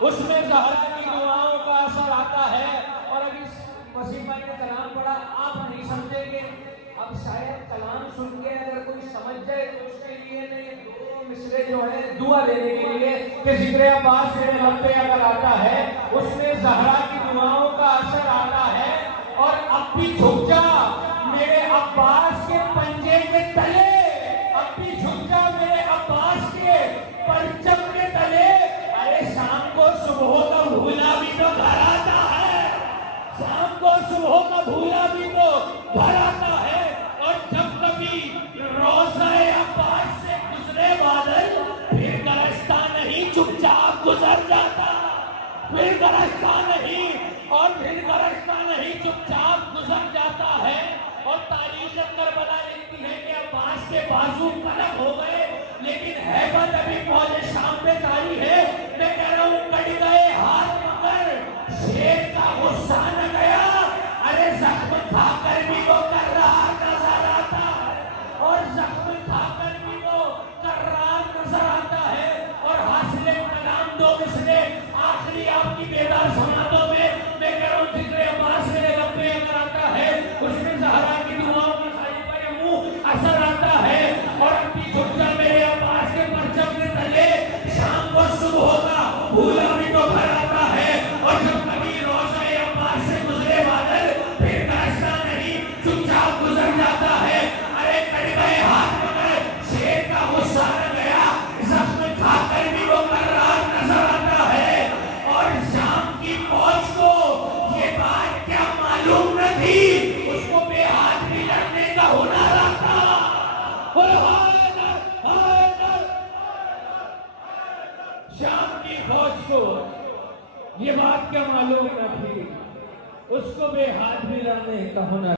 उसमें ज़हरा की दुआओं का असर आता है। और अभी मसीह भाई ने कलाम पढ़ा, आप नहीं समझेंगे। अब शायद कलाम सुन के अगर कोई समझ जाए तो उसके लिए नहीं, दो मिसरे जो है दुआ देने के लिए कि जिक्र अब्बास मेरे लब पे अगर आता है उसमें ज़हरा की दुआओं का असर आता है। और अब भी झुक जा मेरे अब्बास के पंजे के तले, अब भी झुक जा मेरे अब्बास के परचम के तले। अरे शाम को सुबह का भूला भी तो घर आता है, शाम को सुबह का भूला भी तो घर आता है। और जब कभी रोज़ाए अब्बास से गुजरे बादल, फिर गरजता नहीं चुपचाप गुजर जाता, फिर गरजता नहीं और फिर गरजता नहीं चुपचाप गुजर जाता है। और तारीख करबला लिखती है कि अब्बास के बाजू कलम हो गए, लेकिन हैबत अभी मौजे शाम पे तारी है। मैं कह रहा हूँ कट गए हाथ मगर शेर का गुस्सा न गया। अरे जख्म खाकर भी वो कर रहा नजर आता है, और जख्म खाकर भी वो कर रहा नजर आता है। और हासिले कलाम दो मिसरे आखिरी आपकी बेदार समातों में मैं कह रहा हूँ जिक्र अब्बास मेरे लब पे अगर आता है उसमें ज़हरा की दुआओं का खाली पर मुंह असर आता है। और अपनी झुकजा मेरे अब्बास के परचम के तले, शाम को सुबह होगा भूला भी तो घर आता है। और जब कभी रोज़ाए अब्बास से गुजरे बादल, फिर गरजता नहीं चुपचाप गुजर जाता है। अरे कट गए हाथ मगर शेर का गुस्सा न गया, जख्म खाकर भी वो कर रहा नजर आता है। और शाम की फौज को ये बात क्या मालूम न थी, उसको बेहाथ भी लड़ने का हुनर आता। और शाम की फौज को ये बात क्या मालूम न थी, उसको बेहाथ भी लड़ने का हुनर